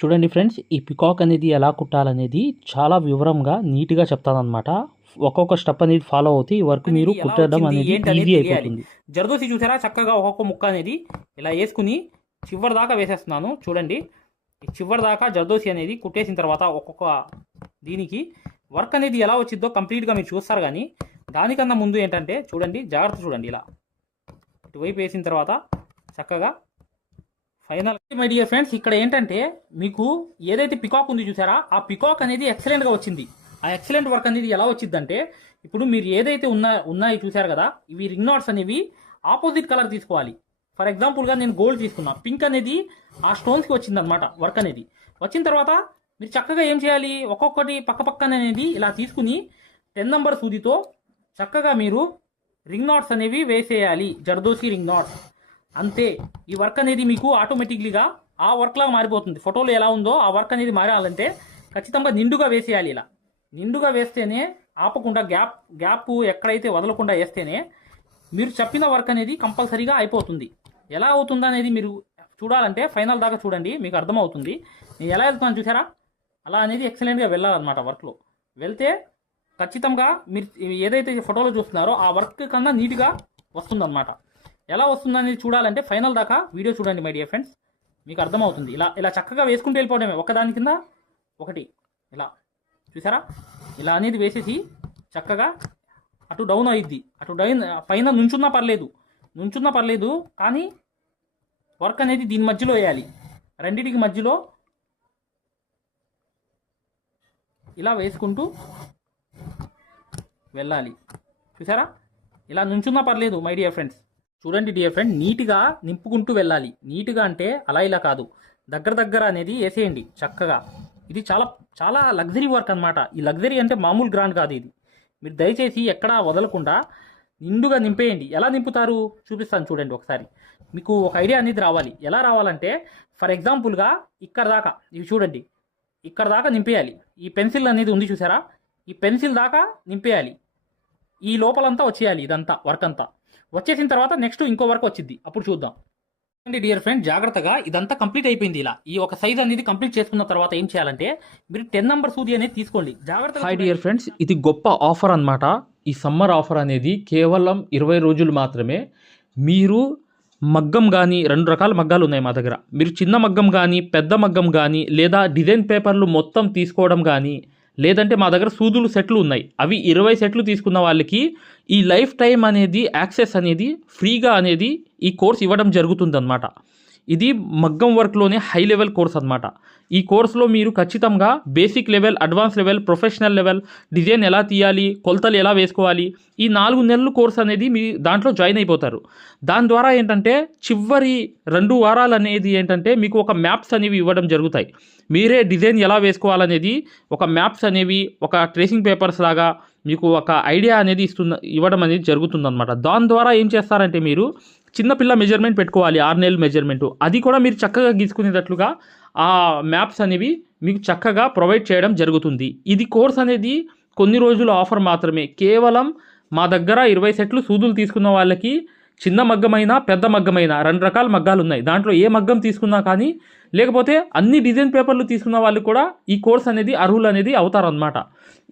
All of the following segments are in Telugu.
చూడండి ఫ్రెండ్స్, ఈ పికాక్ అనేది ఎలా కుట్టాలనేది చాలా వివరంగా నీట్‌గా చెప్తాననమాట. ఒక్కొక్క స్టెప్ అనేది ఫాలో అవుతే ఈ వర్క్ మీరు అనేది ఎలా కుట్టడం వచ్చింది అనేది ఏంటి అనేది ఈజీ తెలియాలి. అయిపోతుంది. జర్దోసి చూసారా చక్కగా ఒక్కొక్క ముక్క అనేది ఇలా వేసుకుని చివరి దాకా వేసేస్తున్నాను. చూడండి, ఈ చివరి దాకా జర్దోసి అనేది కుట్టేసిన తర్వాత ఒక్కొక్క దీనికి వర్క్ అనేది ఎలా వచ్చిందో కంప్లీట్గా మీరు చూస్తారు. కానీ దానికన్నా ముందు ఏంటంటే చూడండి, జాగ్రత్త చూడండి. ఇలా ఇటువైపు వేసిన తర్వాత చక్కగా ఫైనల్ మై డియర్ ఫ్రెండ్స్, ఇక్కడ ఏంటంటే మీకు ఏదైతే పికాక్ ఉంది చూసారా, ఆ పికాక్ అనేది ఎక్సలెంట్గా వచ్చింది. ఆ ఎక్సలెంట్ వర్క్ అనేది ఎలా వచ్చిందంటే, ఇప్పుడు మీరు ఏదైతే ఉన్నాయి చూసారు కదా, ఇవి రింగ్ నాట్స్ అనేవి ఆపోజిట్ కలర్ తీసుకోవాలి. ఫర్ ఎగ్జాంపుల్గా నేను గోల్డ్ తీసుకున్నా, పింక్ అనేది ఆ స్టోన్స్కి వచ్చింది అనమాట. వర్క్ అనేది వచ్చిన తర్వాత మీరు చక్కగా ఏం చేయాలి, ఒక్కొక్కటి పక్క పక్కన అనేది ఇలా తీసుకుని 10 నంబర్ సూదితో చక్కగా మీరు రింగ్ నాట్స్ అనేవి వేసేయాలి. జర్దోసి రింగ్ నాట్స్ అంతే. ఈ వర్క్ అనేది మీకు ఆటోమేటిక్లీగా ఆ వర్క్ లాగా మారిపోతుంది. ఫోటోలో ఎలా ఉందో ఆ వర్క్ అనేది మారాలంటే ఖచ్చితంగా నిండుగా వేసేయాలి. ఇలా నిండుగా వేస్తేనే, ఆపకుండా గ్యాప్ ఎక్కడైతే వదలకుండా వేస్తేనే మీరు చెప్పిన వర్క్ అనేది కంపల్సరీగా అయిపోతుంది. ఎలా అవుతుందో అనేది మీరు చూడాలంటే ఫైనల్ దాకా చూడండి, మీకు అర్థమవుతుంది. నేను ఎలా వెళ్తున్నాను చూసారా, అలా అనేది ఎక్సలెంట్గా వెళ్ళాలన్నమాట. వర్క్లో వెళ్తే ఖచ్చితంగా మీరు ఏదైతే ఫోటోలో చూస్తున్నారో ఆ వర్క్ కన్నా నీట్గా వస్తుందన్నమాట. ఎలా వస్తుందనేది చూడాలంటే ఫైనల్ దాకా వీడియో చూడండి మై డియర్ ఫ్రెండ్స్, మీకు అర్థమవుతుంది. ఇలా ఇలా చక్కగా వేసుకుంటూ వెళ్ళిపోవడమే, ఒకదాని కింద ఒకటి. ఇలా చూసారా, ఇలా అనేది వేసేసి చక్కగా అటు డౌన్ అయ్యిద్ది. అటు డౌన్ పైన నుంచున్నా పర్లేదు, కానీ వర్క్ అనేది దీని మధ్యలో వేయాలి. రెండింటికి మధ్యలో ఇలా వేసుకుంటూ వెళ్ళాలి. చూసారా, ఇలా నుంచున్నా పర్లేదు మై డియర్ ఫ్రెండ్స్. చూడండి డియర్ ఫ్రెండ్, నీట్గా నింపుకుంటూ వెళ్ళాలి. నీట్గా అంటే అలా ఇలా కాదు, దగ్గర అనేది వేసేయండి చక్కగా. ఇది చాలా చాలా లగ్జరీ వర్క్ అనమాట. ఈ లగ్జరీ అంటే మామూలు గ్రాండ్ కాదు ఇది. మీరు దయచేసి ఎక్కడా వదలకుండా నిండుగా నింపేయండి. ఎలా నింపుతారు చూపిస్తాను చూడండి ఒకసారి. మీకు ఒక ఐడియా అనేది రావాలి. ఎలా రావాలంటే, ఫర్ ఎగ్జాంపుల్గా ఇక్కడ దాకా ఇవి చూడండి, ఇక్కడ దాకా నింపేయాలి. ఈ పెన్సిల్ అనేది ఉంది చూసారా, ఈ పెన్సిల్ దాకా నింపేయాలి. ఈ లోపలంతా వచ్చేయాలి. ఇదంతా వర్క్ అంతా వచ్చేసిన తర్వాత నెక్స్ట్ ఇంకో వర్క్ వచ్చింది, అప్పుడు చూద్దాం. డియర్ ఫ్రెండ్, జాగ్రత్తగా ఇదంతా కంప్లీట్ అయిపోయింది. ఇలా ఈ ఒక సైజ్ అనేది కంప్లీట్ చేసుకున్న తర్వాత ఏం చేయాలంటే, మీరు 10 నంబర్ సూది అనేది తీసుకోండి. జాగ్రత్తగా. హాయ్ డియర్ ఫ్రెండ్స్, ఇది గొప్ప ఆఫర్ అన్నమాట. ఈ సమ్మర్ ఆఫర్ అనేది కేవలం 20 రోజులు మాత్రమే. మీరు మగ్గం కానీ, 2 రకాల మగ్గాలు ఉన్నాయి మా దగ్గర. మీరు చిన్న మగ్గం కానీ, పెద్ద మగ్గం కానీ, లేదా డిజైన్ పేపర్లు మొత్తం తీసుకోవడం కానీ, లేదంటే మా దగ్గర సూదులు సెట్లు ఉన్నాయి. అవి 20 సెట్లు తీసుకున్న వాళ్ళకి ఈ లైఫ్ టైం అనేది యాక్సెస్ అనేది ఫ్రీగా అనేది ఈ కోర్స్ ఇవ్వడం జరుగుతుందన్నమాట. ఇది మగ్గం వర్క్లోనే హై లెవెల్ కోర్స్ అనమాట. ఈ కోర్సులో మీరు ఖచ్చితంగా basic level, advance level, professional level, design ఎలా తీయాలి, కొలతలు ఎలా వేసుకోవాలి, ఈ 4 నెలలు కోర్స్ అనేది మీ దాంట్లో జాయిన్ అయిపోతారు. దాని ద్వారా ఏంటంటే చివరి 2 వారాలు అనేది ఏంటంటే మీకు ఒక మ్యాప్స్ అనేవి ఇవ్వడం జరుగుతాయి. మీరే డిజైన్ ఎలా వేసుకోవాలనేది ఒక మ్యాప్స్ అనేవి, ఒక ట్రేసింగ్ పేపర్స్ లాగా మీకు ఒక ఐడియా అనేది ఇవ్వడం అనేది జరుగుతుందన్నమాట. దాని ద్వారా ఏం చేస్తారంటే, మీరు చిన్నపిల్ల మెజర్మెంట్ పెట్టుకోవాలి, 6 నెలలు మెజర్మెంటు, అది కూడా మీరు చక్కగా గీసుకునేటట్లుగా ఆ మ్యాప్స్ అనేవి మీకు చక్కగా ప్రొవైడ్ చేయడం జరుగుతుంది. ఇది కోర్స్ అనేది కొన్ని రోజుల ఆఫర్ మాత్రమే. కేవలం మా దగ్గర 20 సెట్లు సూదులు తీసుకున్న వాళ్ళకి చిన్న మగ్గమైన, పెద్ద మగ్గమైన 2 రకాల మగ్గాలు ఉన్నాయి. దాంట్లో ఏ మగ్గం తీసుకున్నా కానీ, లేకపోతే అన్ని డిజైన్ పేపర్లు తీసుకున్న వాళ్ళు కూడా ఈ కోర్స్ అనేది అర్హులు అనేది అవుతారనమాట.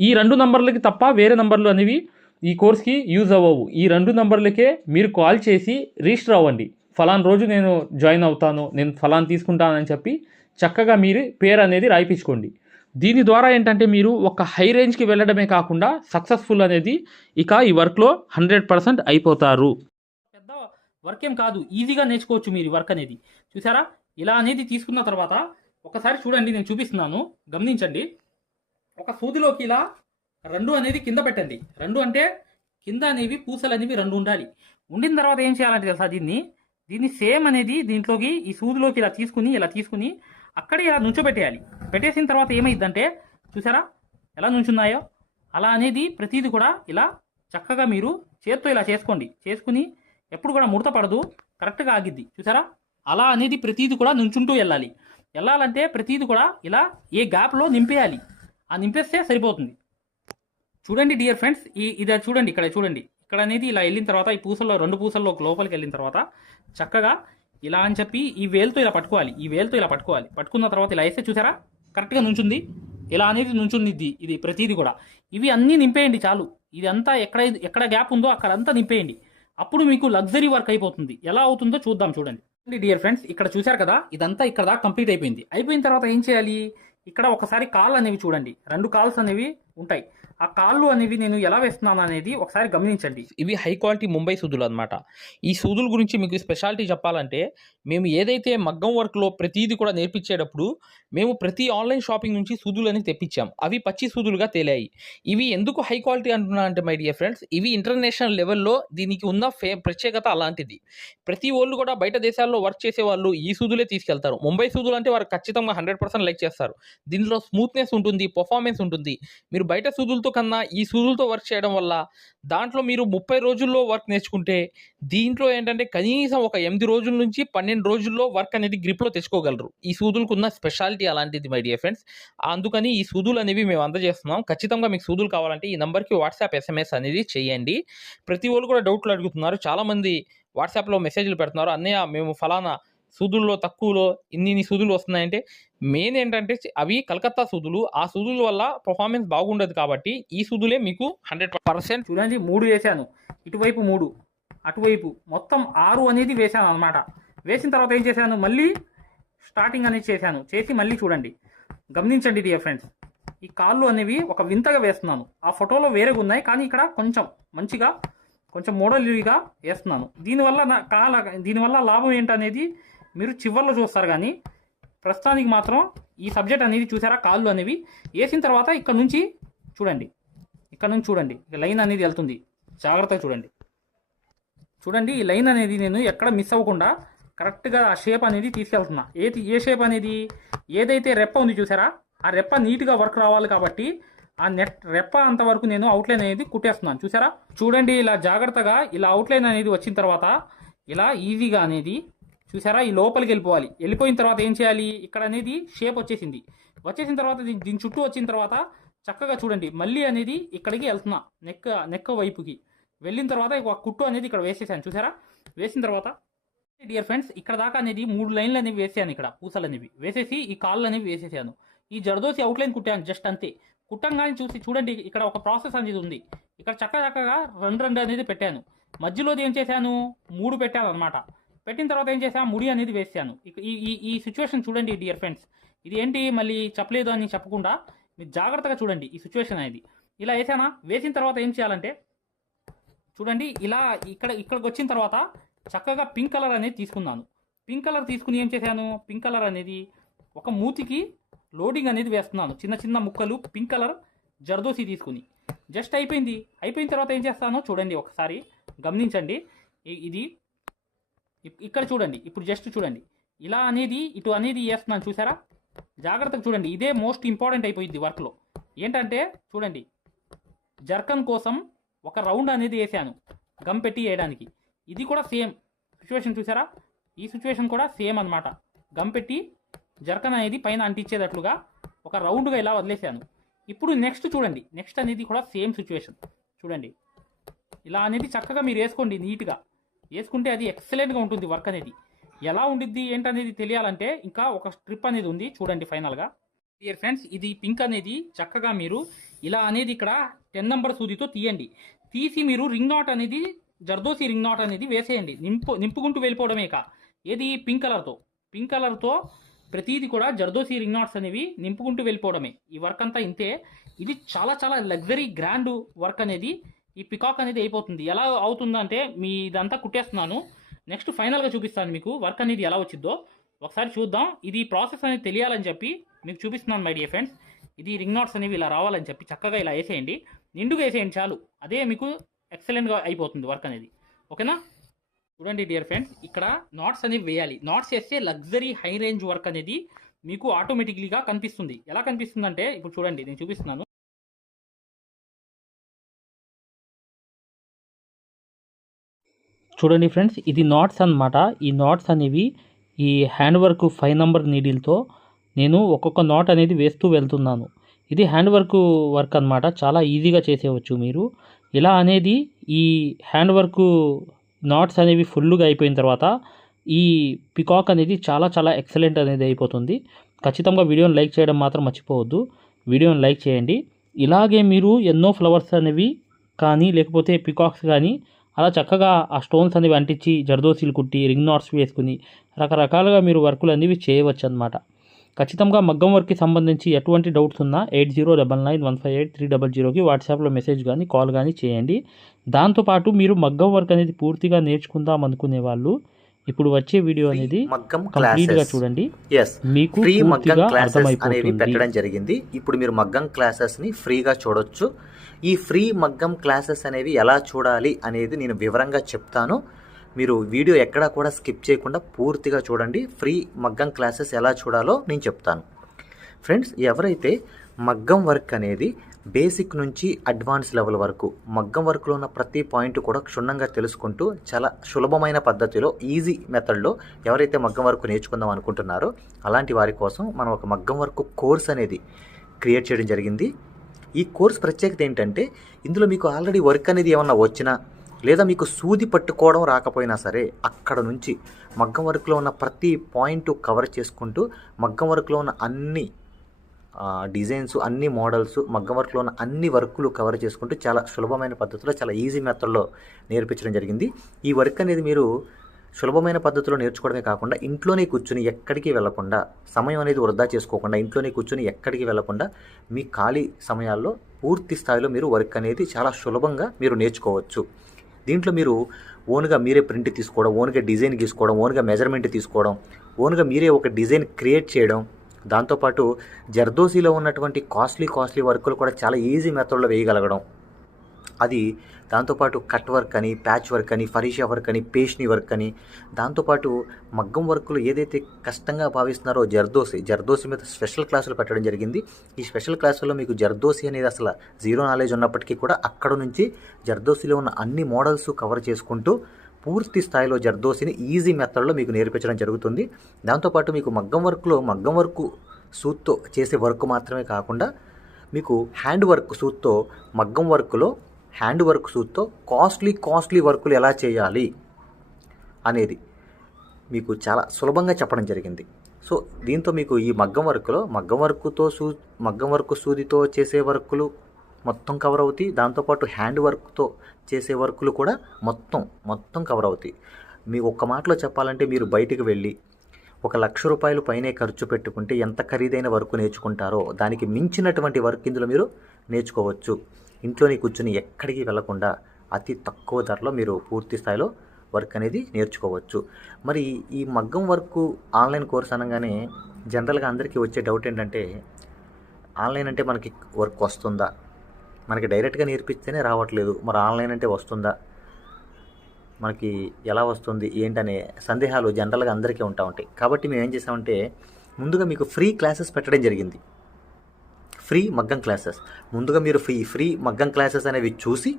ఈ 2 నంబర్లకి తప్ప వేరే నంబర్లు అనేవి ఈ కోర్స్కి యూజ్ అవ్వవు. ఈ 2 నంబర్లకే మీరు కాల్ చేసి రిజిస్టర్ అవ్వండి. ఫలానా రోజు నేను జాయిన్ అవుతాను, నేను ఫలానా తీసుకుంటానని చెప్పి చక్కగా మీరు పేరు అనేది రాయిపించుకోండి. దీని ద్వారా ఏంటంటే మీరు ఒక హై రేంజ్కి వెళ్ళడమే కాకుండా సక్సెస్ఫుల్ అనేది ఇక ఈ వర్క్లో 100% అయిపోతారు. పెద్ద వర్క్ ఏం కాదు, ఈజీగా నేర్చుకోవచ్చు మీరు ఈ వర్క్ అనేది. చూసారా, ఇలా అనేది తీసుకున్న తర్వాత ఒకసారి చూడండి, నేను చూపిస్తున్నాను, గమనించండి. ఒక సూదిలోకి ఇలా 2 అనేది కింద పెట్టండి. 2 అంటే కింద అనేవి పూసలు అనేవి 2 ఉండాలి. ఉండిన తర్వాత ఏం చేయాలంటే తెలుసా, దీన్ని సేమ్ అనేది దీంట్లోకి ఈ సూదిలోకి ఇలా తీసుకుని అక్కడే ఇలా నుంచోబెట్టేయాలి. పెట్టేసిన తర్వాత ఏమైందంటే చూసారా ఎలా నుంచున్నాయో, అలా అనేది ప్రతిదీ కూడా ఇలా చక్కగా మీరు చేత్తో ఇలా చేసుకుని ఎప్పుడు కూడా ముడత పడదు, కరెక్ట్గా ఆగిద్ది. చూసారా, అలా అనేది ప్రతిదీ కూడా నుంచుంటూ వెళ్ళాలంటే ప్రతిదీ కూడా ఇలా ఏ గ్యాప్లో నింపేయాలి. ఆ నింపేస్తే సరిపోతుంది. చూడండి డియర్ ఫ్రెండ్స్, ఇది చూడండి, ఇక్కడ చూడండి, ఇక్కడ అనేది ఇలా వెళ్ళిన తర్వాత ఈ పూసల్లో 2 పూసల్లో లోపలికి వెళ్ళిన తర్వాత చక్కగా ఇలా అని చెప్పి ఈ వేలుతో ఇలా పట్టుకోవాలి, ఈ వేలుతో ఇలా పట్టుకోవాలి. పట్టుకున్న తర్వాత ఇలా వేస్తే చూసారా కరెక్ట్గా నుంచుంది. ఇలా అనేది నుంచుంది. ఇది ప్రతిదీ కూడా ఇవి అన్నీ నింపేయండి చాలు. ఇది అంతా ఎక్కడ గ్యాప్ ఉందో అక్కడంతా నింపేయండి. అప్పుడు మీకు లగ్జరీ వర్క్ అయిపోతుంది. ఎలా అవుతుందో చూద్దాం, చూడండి. డియర్ ఫ్రెండ్స్, ఇక్కడ చూశారు కదా, ఇదంతా ఇక్కడ దాకా కంప్లీట్ అయిపోయింది. అయిపోయిన తర్వాత ఏం చేయాలి, ఇక్కడ ఒకసారి కాళ్ళు అనేవి చూడండి, 2 కాల్స్ అనేవి ఉంటాయి. ఆ కాళ్ళు అనేవి నేను ఎలా వేస్తున్నాను అనేది ఒకసారి గమనించండి. ఇవి హై క్వాలిటీ ముంబై సూదులు అనమాట. ఈ సూదుల గురించి మీకు స్పెషాలిటీ చెప్పాలంటే, మేము ఏదైతే మగ్గం వర్క్లో ప్రతిదీ కూడా నేర్పించేటప్పుడు మేము ప్రతి ఆన్లైన్ షాపింగ్ నుంచి సూదులని తెప్పించాం. అవి పచ్చి సూదులుగా తేలాయి. ఇవి ఎందుకు హై క్వాలిటీ అంటున్నా అంటే మై డియర్ ఫ్రెండ్స్, ఇవి ఇంటర్నేషనల్ లెవెల్లో దీనికి ఉన్న ప్రత్యేకత అలాంటిది. ప్రతి వాళ్ళు కూడా బయట దేశాల్లో వర్క్ చేసేవాళ్ళు ఈ సూదులే తీసుకెళ్తారు. ముంబై సూదులు అంటే వారు ఖచ్చితంగా 100% లైక్ చేస్తారు. దీనిలో స్మూత్నెస్ ఉంటుంది, పర్ఫార్మెన్స్ ఉంటుంది. మీరు బయట సూదులతో కన్నా ఈ సూదులతో వర్క్ చేయడం వల్ల దాంట్లో మీరు 30 రోజుల్లో వర్క్ నేర్చుకుంటే, దీంట్లో ఏంటంటే కనీసం ఒక 8 రోజుల నుంచి 12 రోజుల్లో వర్క్ అనేది గ్రిప్లో తెచ్చుకోగలరు. ఈ సూదులకు ఉన్న స్పెషాలిటీ అలాంటిది మై డియర్ ఫ్రెండ్స్. అందుకని ఈ సూదులు అనేవి మేము అందజేస్తున్నాం. ఖచ్చితంగా మీకు సూదులు కావాలంటే ఈ నెంబర్కి వాట్సాప్ SMS అనేది చేయండి. ప్రతి వాళ్ళు కూడా డౌట్లు అడుగుతున్నారు. చాలామంది వాట్సాప్లో మెసేజ్లు పెడుతున్నారు, అన్నయ్య మేము ఫలానా సూదుల్లో తక్కువలో ఇన్ని సూదులు వస్తున్నాయంటే, మెయిన్ ఏంటంటే అవి కలకత్తా సూదులు. ఆ సూదుల వల్ల పర్ఫార్మెన్స్ బాగుండదు కాబట్టి ఈ సూదులే మీకు 100%. చూడండి, 3 వేసాను, ఇటువైపు 3, అటువైపు మొత్తం 6 అనేది వేసాను అనమాట. వేసిన తర్వాత ఏం చేశాను, మళ్ళీ స్టార్టింగ్ అనేది చేశాను. చేసి మళ్ళీ చూడండి, గమనించండి డియర్ ఫ్రెండ్స్, ఈ కాళ్ళు అనేవి ఒక వింతగా వేస్తున్నాను. ఆ ఫోటోలో వేరేగా ఉన్నాయి, కానీ ఇక్కడ కొంచెం మంచిగా కొంచెం మోడల్గా వేస్తున్నాను. దీనివల్ల లాభం ఏంటనేది మీరు చివర్లో చూస్తారు. కానీ ప్రస్తుతానికి మాత్రం ఈ సబ్జెక్ట్ అనేది చూసారా, కాళ్ళు అనేవి వేసిన తర్వాత ఇక్కడ నుంచి చూడండి, ఇక లైన్ అనేది వెళ్తుంది. జాగ్రత్తగా చూడండి ఈ లైన్ అనేది నేను ఎక్కడ మిస్ అవ్వకుండా కరెక్ట్గా ఆ షేప్ అనేది తీసుకెళ్తున్నా. ఏ షేప్ అనేది, ఏదైతే రెప్ప ఉంది చూసారా, ఆ రెప్ప నీట్గా వర్క్ రావాలి కాబట్టి ఆ రెప్ప అంతవరకు నేను అవుట్లైన్ అనేది కుట్టేస్తున్నాను. చూసారా, చూడండి ఇలా జాగ్రత్తగా ఇలా అవుట్లైన్ అనేది వచ్చిన తర్వాత ఇలా ఈజీగా అనేది చూసారా ఈ లోపలికి వెళ్ళిపోవాలి. వెళ్ళిపోయిన తర్వాత ఏం చేయాలి, ఇక్కడ అనేది షేప్ వచ్చేసిన తర్వాత దీని చుట్టూ వచ్చిన తర్వాత చక్కగా చూడండి, మళ్ళీ అనేది ఇక్కడికి వెళ్తున్నా, నెక్ వైపుకి వెళ్ళిన తర్వాత ఒక కుట్టు అనేది ఇక్కడ వేసేసాను. చూసారా, వేసిన తర్వాత డియర్ ఫ్రెండ్స్, ఇక్కడ దాకా అనేది 3 లైన్లు అనేవి వేసాను. ఇక్కడ పూసలు అనేవి వేసేసి ఈ కాళ్ళు అనేవి వేసేసాను. ఈ జర్దోసి అవుట్లైన్ కుట్టాను జస్ట్ అంతే. కుట్టంగానే చూడండి, ఇక్కడ ఒక ప్రాసెస్ అనేది ఉంది. ఇక్కడ చక్కగా 2 అనేది పెట్టాను. మధ్యలోది ఏం చేశాను, 3 పెట్టాను అనమాట. పెట్టిన తర్వాత ఏం చేశాను, ముడి అనేది వేసాను. ఈ సిచ్యువేషన్ చూడండి డియర్ ఫ్రెండ్స్, ఇది ఏంటి మళ్ళీ చెప్పలేదు అని చెప్పకుండా మీరు జాగ్రత్తగా చూడండి ఈ సిచ్యువేషన్ అనేది. ఇలా వేసానా, వేసిన తర్వాత ఏం చేయాలంటే చూడండి, ఇలా ఇక్కడికి వచ్చిన తర్వాత చక్కగా పింక్ కలర్ అనేది తీసుకున్నాను. పింక్ కలర్ తీసుకుని ఏం చేశాను, పింక్ కలర్ అనేది ఒక మూతికి లోడింగ్ అనేది వేస్తున్నాను. చిన్న ముక్కలు పింక్ కలర్ జర్దోసి తీసుకుని జస్ట్ అయిపోయిన తర్వాత ఏం చేస్తానో చూడండి, ఒకసారి గమనించండి. ఇది ఇక్కడ చూడండి, ఇప్పుడు జస్ట్ చూడండి, ఇలా అనేది ఇటు అనేది వేస్తున్నాను. చూసారా, జాగ్రత్తగా చూడండి, ఇదే మోస్ట్ ఇంపార్టెంట్ అయిపోయింది వర్క్లో. ఏంటంటే చూడండి, జర్కన్ కోసం ఒక రౌండ్ అనేది వేసాను గమ్ పెట్టి వేయడానికి. ఇది కూడా సేమ్ సిచ్యువేషన్ చూసారా, ఈ సిచ్యువేషన్ కూడా సేమ్ అనమాట. గమ్ పెట్టి జర్కన్ అనేది పైన అంటించేటట్లుగా ఒక రౌండ్గా ఇలా వదిలేసాను. ఇప్పుడు నెక్స్ట్ చూడండి, నెక్స్ట్ అనేది కూడా సేమ్ సిచ్యువేషన్. చూడండి, ఇలా అనేది చక్కగా మీరు వేసుకోండి, నీట్గా వేసుకుంటే అది ఎక్సలెంట్గా ఉంటుంది. వర్క్ అనేది ఎలా ఉండిద్ది ఏంటనేది తెలియాలంటే ఇంకా ఒక స్ట్రిప్ అనేది ఉంది చూడండి ఫైనల్గా. డియర్ ఫ్రెండ్స్, ఇది పింక్ అనేది చక్కగా మీరు ఇలా అనేది ఇక్కడ 10 నెంబర్ సూదితో తీసి మీరు రింగ్ నాట్ అనేది జర్దోసి రింగ్ నాట్ అనేది వేసేయండి. నింపుకుంటూ వెళ్ళిపోవడమే. ఏది పింక్ కలర్తో ప్రతిదీ కూడా జర్దోసి రింగ్ నాట్స్ అనేవి నింపుకుంటూ వెళ్ళిపోవడమే. ఈ వర్క్ అంతా ఇంతే. ఇది చాలా లగ్జరీ గ్రాండ్ వర్క్ అనేది ఈ పికాక్ అనేది అయిపోతుంది. ఎలా అవుతుందంటే మీ ఇదంతా కుట్టేస్తున్నాను, నెక్స్ట్ ఫైనల్గా చూపిస్తాను మీకు వర్క్ అనేది ఎలా వచ్చిందో ఒకసారి చూద్దాం. ఇది ప్రాసెస్ అనేది తెలియాలని చెప్పి మీకు చూపిస్తున్నాను మై డియర్ ఫ్రెండ్స్. ఇది రింగ్ నాట్స్ అనేవి ఇలా రావాలని చెప్పి చక్కగా ఇలా వేసేయండి, నిండుగా వేసేయండి చాలు. అదే మీకు ఎక్సలెంట్గా అయిపోతుంది వర్క్ అనేది. ఓకేనా, చూడండి డియర్ ఫ్రెండ్స్, ఇక్కడ నాట్స్ అనేవి వేయాలి. నాట్స్ వేస్తే లగ్జరీ హై రేంజ్ వర్క్ అనేది మీకు ఆటోమేటిక్లీగా కనిపిస్తుంది. ఎలా కనిపిస్తుంది అంటే ఇప్పుడు చూడండి, నేను చూపిస్తున్నాను. చూడండి ఫ్రెండ్స్, ఇది నాట్స్ అన్నమాట. ఈ నాట్స్ అనేవి ఈ హ్యాండ్ వర్క్ 5 నెంబర్ నీడిల్తో నేను ఒక్కొక్క నాట్ అనేది వేస్తూ వెళ్తున్నాను. ఇది హ్యాండ్ వర్క్ అన్నమాట, చాలా ఈజీగా చేసేయవచ్చు మీరు. ఇలా అనేది ఈ హ్యాండ్ వర్క్ నాట్స్ అనేవి ఫుల్గా అయిపోయిన తర్వాత ఈ పికాక్ అనేది చాలా చాలా ఎక్సలెంట్ అనేది అయిపోతుంది. ఖచ్చితంగా వీడియోని లైక్ చేయడం మాత్రం మర్చిపోవద్దు. వీడియోని లైక్ చేయండి. ఇలాగే మీరు ఎన్నో ఫ్లవర్స్ అనేవి కానీ లేకపోతే పికాక్స్ కానీ అలా చక్కగా ఆ స్టోన్స్ అనేవి అంటించి జర్దోసీలు కుట్టి రింగ్ నాట్స్ వేసుకుని రకరకాలుగా మీరు వర్కులు అనేవి చేయవచ్చు అన్నమాట. ఖచ్చితంగా మగ్గం వర్క్కి సంబంధించి ఎటువంటి డౌట్స్ ఉన్నా 8099158300కి వాట్సాప్లో మెసేజ్ కానీ కాల్ కానీ చేయండి. దాంతోపాటు మీరు మగ్గం వర్క్ అనేది పూర్తిగా నేర్చుకుందాం అనుకునే వాళ్ళు ఇప్పుడు వచ్చే వీడియో అనేది కంప్లీట్గా చూడండి. మీకు ఫ్రీ మగ్గం పూర్తిగా క్లాసెస్ అనేవి అర్థమైపోతుంది. పెట్టడం జరిగింది. ఇప్పుడు మీరు మగ్గం క్లాసెస్ని ఫ్రీగా చూడొచ్చు. ఈ ఫ్రీ మగ్గం క్లాసెస్ అనేవి ఎలా చూడాలి అనేది నేను వివరంగా చెప్తాను. మీరు వీడియో ఎక్కడా కూడా స్కిప్ చేయకుండా పూర్తిగా చూడండి. ఫ్రీ మగ్గం క్లాసెస్ ఎలా చూడాలో నేను చెప్తాను. ఫ్రెండ్స్, ఎవరైతే మగ్గం వర్క్ అనేది బేసిక్ నుంచి అడ్వాన్స్ లెవెల్ వరకు మగ్గం వర్క్లో ఉన్న ప్రతి పాయింట్ కూడా క్షుణ్ణంగా తెలుసుకుంటూ చాలా సులభమైన పద్ధతిలో ఈజీ మెథడ్లో ఎవరైతే మగ్గం వర్క్ నేర్చుకుందాం అనుకుంటున్నారో అలాంటి వారి కోసం మనం ఒక మగ్గం వర్క్ కోర్స్ అనేది క్రియేట్ చేయడం జరిగింది. ఈ కోర్స్ ప్రత్యేకత ఏంటంటే ఇందులో మీకు ఆల్రెడీ వర్క్ అనేది ఏమన్నా వచ్చినా లేదా మీకు సూది పట్టుకోవడం రాకపోయినా సరే అక్కడ నుంచి మగ్గం వర్క్లో ఉన్న ప్రతి పాయింట్ కవర్ చేసుకుంటూ మగ్గం వర్క్లో ఉన్న అన్ని డిజైన్స్, అన్ని మోడల్స్, మగ్గం వర్క్లో ఉన్న అన్ని వర్కులు కవర్ చేసుకుంటూ చాలా సులభమైన పద్ధతిలో చాలా ఈజీ మెథడ్లో నేర్పించడం జరిగింది. ఈ వర్క్ అనేది మీరు సులభమైన పద్ధతిలో నేర్చుకోవడమే కాకుండా ఇంట్లోనే కూర్చుని ఎక్కడికి వెళ్లకుండా, సమయం అనేది వృధా చేసుకోకుండా ఇంట్లోనే కూర్చుని ఎక్కడికి వెళ్లకుండా మీ ఖాళీ సమయాల్లో పూర్తి స్థాయిలో మీరు వర్క్ అనేది చాలా సులభంగా మీరు నేర్చుకోవచ్చు. దీంట్లో మీరు ఓన్గా మీరే ప్రింట్ తీసుకోవడం, ఓన్గా డిజైన్ గీసుకోవడం, ఓన్గా మెజర్మెంట్ తీసుకోవడం, ఓన్గా మీరే ఒక డిజైన్ క్రియేట్ చేయడం, దాంతోపాటు జర్దోసీలో ఉన్నటువంటి కాస్ట్లీ వర్కులు కూడా చాలా ఈజీ మెథడ్లో వేయగలగడం, అది దాంతోపాటు కట్ వర్క్ అని, ప్యాచ్ వర్క్ అని, ఫరీషా వర్క్ అని, పేష్ని వర్క్ అని, దాంతోపాటు మగ్గం వర్కులు ఏదైతే కష్టంగా భావిస్తున్నారో జర్దోసి మీద స్పెషల్ క్లాసులు పెట్టడం జరిగింది. ఈ స్పెషల్ క్లాసుల్లో మీకు జర్దోసి అనేది అసలు జీరో నాలెడ్జ్ ఉన్నప్పటికీ కూడా అక్కడ నుంచి జర్దోసిలో ఉన్న అన్ని మోడల్స్ కవర్ చేసుకుంటూ పూర్తి స్థాయిలో జర్దోసిని ఈజీ మెథడ్లో మీకు నేర్పించడం జరుగుతుంది. దాంతోపాటు మీకు మగ్గం వర్క్ సూత్తో చేసే వర్క్ మాత్రమే కాకుండా మీకు హ్యాండ్ వర్క్ సూత్తో మగ్గం వర్క్లో హ్యాండ్ వర్క్ సూత్తో కాస్ట్లీ వర్కులు ఎలా చేయాలి అనేది మీకు చాలా సులభంగా చెప్పడం జరిగింది. సో దీంతో మీకు ఈ మగ్గం వర్క్ సూదితో చేసే వర్కులు మొత్తం కవర్ అవుతాయి. దాంతోపాటు హ్యాండ్ వర్క్తో చేసే వర్కులు కూడా మొత్తం కవర్ అవుతాయి. మీకు ఒక్క మాటలో చెప్పాలంటే మీరు బయటికి వెళ్ళి 1,00,000 రూపాయలు పైనే ఖర్చు పెట్టుకుంటే ఎంత ఖరీదైన వర్క్ నేర్చుకుంటారో దానికి మించినటువంటి వర్క్ ఇందులో మీరు నేర్చుకోవచ్చు. ఇంట్లోనే కూర్చుని ఎక్కడికి వెళ్లకుండా అతి తక్కువ ధరలో మీరు పూర్తి స్థాయిలో వర్క్ అనేది నేర్చుకోవచ్చు. మరి ఈ మగ్గం వర్క్ ఆన్లైన్ కోర్స్ అనగానే జనరల్గా అందరికీ వచ్చే డౌట్ ఏంటంటే ఆన్లైన్ అంటే మనకి వర్క్ వస్తుందా, మనకి డైరెక్ట్గా నేర్పిస్తేనే రావట్లేదు, మరి ఆన్లైన్ అంటే వస్తుందా, మనకి ఎలా వస్తుంది ఏంటనే సందేహాలు జనరల్గా అందరికీ ఉంటాయి. కాబట్టి మేము ఏం చేసామంటే ముందుగా మీకు ఫ్రీ క్లాసెస్ పెట్టడం జరిగింది. ఫ్రీ మగ్గం క్లాసెస్ ముందుగా మీరు ఫ్రీ మగ్గం క్లాసెస్ అనేవి చూసి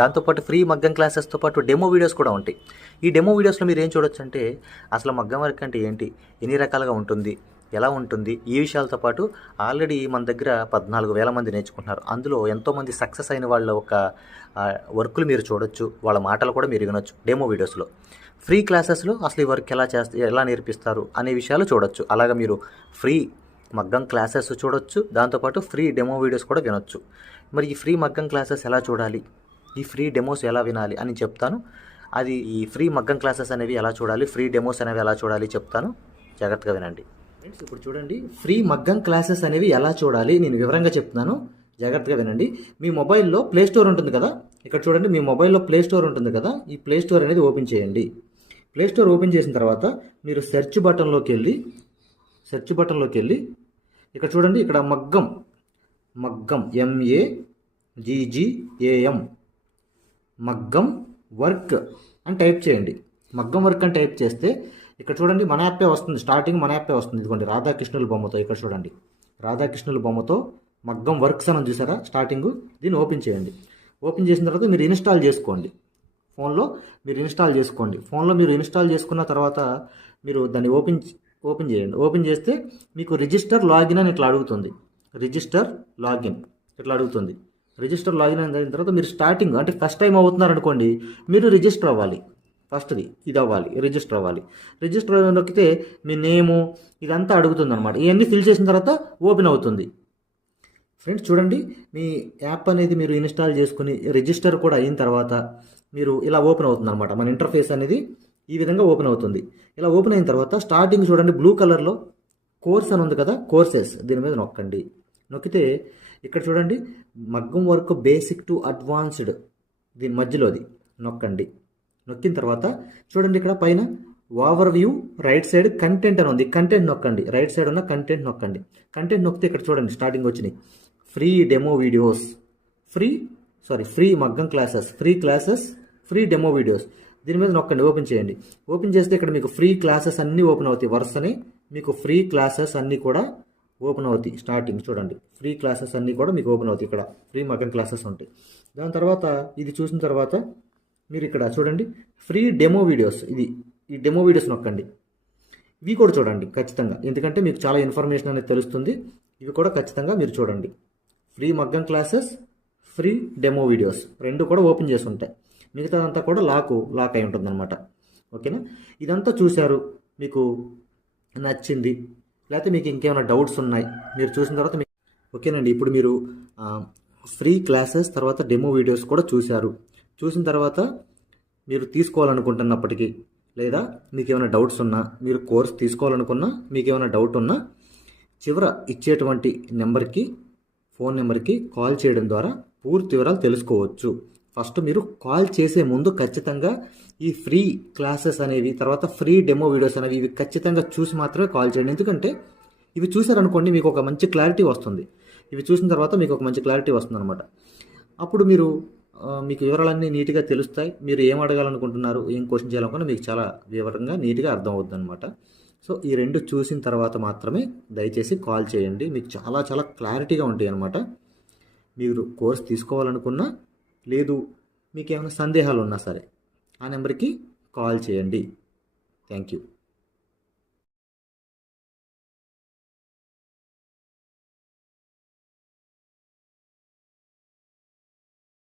దాంతోపాటు ఫ్రీ మగ్గం క్లాసెస్తో పాటు డెమో వీడియోస్ కూడా ఉంటాయి. ఈ డెమో వీడియోస్లో మీరు ఏం చూడొచ్చు అంటే అసలు మగ్గం వర్క్ అంటే ఏంటి, ఎన్ని రకాలుగా ఉంటుంది, ఎలా ఉంటుంది, ఈ విషయాలతో పాటు ఆల్రెడీ మన దగ్గర 14,000 మంది నేర్చుకుంటున్నారు. అందులో ఎంతోమంది సక్సెస్ అయిన వాళ్ళ ఒక వర్కులు మీరు చూడొచ్చు, వాళ్ళ మాటలు కూడా మీరు వినొచ్చు డెమో వీడియోస్లో. ఫ్రీ క్లాసెస్లో అసలు ఈ వర్క్ ఎలా నేర్పిస్తారు అనే విషయాలు చూడొచ్చు. అలాగా మీరు ఫ్రీ మగ్గం క్లాసెస్ చూడొచ్చు, దాంతోపాటు ఫ్రీ డెమో వీడియోస్ కూడా వినొచ్చు. మరి ఈ ఫ్రీ మగ్గం క్లాసెస్ ఎలా చూడాలి, ఈ ఫ్రీ డెమోస్ ఎలా వినాలి అని చెప్తాను. అది ఈ ఫ్రీ మగ్గం క్లాసెస్ అనేవి ఎలా చూడాలి, ఫ్రీ డెమోస్ అనేవి ఎలా చూడాలి చెప్తాను, జాగ్రత్తగా వినండి. ఫ్రెండ్స్, ఇప్పుడు చూడండి ఫ్రీ మగ్గం క్లాసెస్ అనేవి ఎలా చూడాలి నేను వివరంగా చెప్తున్నాను, జాగ్రత్తగా వినండి. మీ మొబైల్లో ప్లే స్టోర్ ఉంటుంది కదా, ఇక్కడ చూడండి మీ మొబైల్లో ప్లే స్టోర్ ఉంటుంది కదా, ఈ ప్లే స్టోర్ అనేది ఓపెన్ చేయండి. ప్లే స్టోర్ ఓపెన్ చేసిన తర్వాత మీరు సెర్చ్ బటన్లోకి వెళ్ళి ఇక్కడ చూడండి, ఇక్కడ మగ్గం MAGGAM మగ్గం వర్క్ అని టైప్ చేయండి. మగ్గం వర్క్ అని టైప్ చేస్తే ఇక్కడ చూడండి మన యాప్పే వస్తుంది, స్టార్టింగ్ మన యాప్పే వస్తుంది. ఇదిగోండి రాధాకృష్ణుల బొమ్మతో, ఇక్కడ చూడండి రాధాకృష్ణుల బొమ్మతో మగ్గం వర్క్స్ అని చూసారా స్టార్టింగ్, దీన్ని ఓపెన్ చేయండి. ఓపెన్ చేసిన తర్వాత మీరు ఇన్స్టాల్ చేసుకోండి. ఫోన్లో మీరు ఇన్స్టాల్ చేసుకున్న తర్వాత మీరు దాన్ని ఓపెన్ చేయండి. ఓపెన్ చేస్తే మీకు రిజిస్టర్ లాగిన్ అని ఇట్లా అడుగుతుంది. రిజిస్టర్ లాగిన్ అయిన తర్వాత మీరు స్టార్టింగ్ అంటే ఫస్ట్ టైం అవుతున్నారు అనుకోండి, మీరు రిజిస్టర్ అవ్వాలి. ఫస్ట్ది ఇది అవ్వాలి, రిజిస్టర్ అవ్వాలి. రిజిస్టర్ నొక్కితే మీ నేము ఇదంతా అడుగుతుంది అనమాట. ఇవన్నీ ఫిల్ చేసిన తర్వాత ఓపెన్ అవుతుంది. ఫ్రెండ్స్ చూడండి, మీ యాప్ అనేది మీరు ఇన్స్టాల్ చేసుకుని రిజిస్టర్ కూడా అయిన తర్వాత మీరు ఇలా ఓపెన్ అవుతుంది అనమాట. మన ఇంటర్ఫేస్ అనేది ఈ విధంగా ఓపెన్ అవుతుంది. ఇలా ఓపెన్ అయిన తర్వాత స్టార్టింగ్ చూడండి బ్లూ కలర్లో కోర్స్ అని ఉంది కదా, కోర్సెస్, దీని మీద నొక్కండి. నొక్కితే ఇక్కడ చూడండి మగ్గం వర్క్ బేసిక్ టు అడ్వాన్స్డ్, దీని మధ్యలోది నొక్కండి. నొక్కిన తర్వాత చూడండి ఇక్కడ పైన over view right side content అని ఉంది. కంటెంట్ నొక్కండి. రైట్ సైడ్ ఉన్న కంటెంట్ నొక్కండి. కంటెంట్ నొక్కితే ఇక్కడ చూడండి స్టార్టింగ్ వచ్చినాయి ఫ్రీ డెమో వీడియోస్, ఫ్రీ మగ్గం క్లాసెస్, ఫ్రీ డెమో వీడియోస్. దీని మీద నొక్కండి, ఓపెన్ చేయండి. ఓపెన్ చేస్తే ఇక్కడ మీకు ఫ్రీ క్లాసెస్ అన్నీ ఓపెన్ అవుతాయి. వరుసనే మీకు ఫ్రీ క్లాసెస్ అన్నీ కూడా ఓపెన్ అవుతాయి. స్టార్టింగ్ చూడండి ఫ్రీ క్లాసెస్ అన్నీ కూడా మీకు ఓపెన్ అవుతాయి. ఇక్కడ ఫ్రీ మగ్గం క్లాసెస్ ఉంటాయి. దాని తర్వాత ఇది చూసిన తర్వాత మీరు ఇక్కడ చూడండి ఫ్రీ డెమో వీడియోస్, ఈ డెమో వీడియోస్ నొక్కండి. ఇవి కూడా చూడండి ఖచ్చితంగా, ఎందుకంటే మీకు చాలా ఇన్ఫర్మేషన్ అనేది తెలుస్తుంది. ఇవి కూడా ఖచ్చితంగా మీరు చూడండి. ఫ్రీ మగ్గం క్లాసెస్, ఫ్రీ డెమో వీడియోస్ రెండు కూడా ఓపెన్ చేసి ఉంటాయి. మిగతాదంతా కూడా లాక్ అయి ఉంటుంది అనమాట. ఓకేనా? ఇదంతా చూశారు, మీకు నచ్చింది, లేకపోతే మీకు ఇంకేమైనా డౌట్స్ ఉన్నాయి మీరు చూసిన తర్వాత ఓకేనండి. ఇప్పుడు మీరు ఫ్రీ క్లాసెస్ తర్వాత డెమో వీడియోస్ కూడా చూశారు. చూసిన తర్వాత మీరు తీసుకోవాలనుకుంటున్నప్పటికీ, లేదా మీకు ఏమైనా డౌట్స్ ఉన్నా, మీరు కోర్స్ తీసుకోవాలనుకున్నా, మీకు ఏమైనా డౌట్ ఉన్నా చివర ఇచ్చేటువంటి ఫోన్ నెంబర్కి కాల్ చేయడం ద్వారా పూర్తి వివరాలు తెలుసుకోవచ్చు. ఫస్ట్ మీరు కాల్ చేసే ముందు ఖచ్చితంగా ఈ ఫ్రీ క్లాసెస్ అనేవి, తర్వాత ఫ్రీ డెమో వీడియోస్ అనేవి ఇవి ఖచ్చితంగా చూసి మాత్రమే కాల్ చేయండి. ఎందుకంటే ఇవి చూసారనుకోండి మీకు ఒక మంచి క్లారిటీ వస్తుంది. ఇవి చూసిన తర్వాత మీకు ఒక మంచి క్లారిటీ వస్తుంది అనమాట. అప్పుడు మీకు వివరాలన్నీ నీట్గా తెలుస్తాయి. మీరు ఏం అడగాలనుకుంటున్నారు, ఏం క్వశ్చన్ చేయాలనుకున్నా మీకు చాలా వివరంగా నీట్గా అర్థం అవుతుంది అనమాట. సో ఈ రెండు చూసిన తర్వాత మాత్రమే దయచేసి కాల్ చేయండి. మీకు చాలా చాలా క్లారిటీగా ఉంటాయి అన్నమాట. మీరు కోర్స్ తీసుకోవాలనుకున్నా, లేదు మీకు ఏమైనా సందేహాలు ఉన్నా సరే ఆ నెంబర్కి కాల్ చేయండి. Thank you.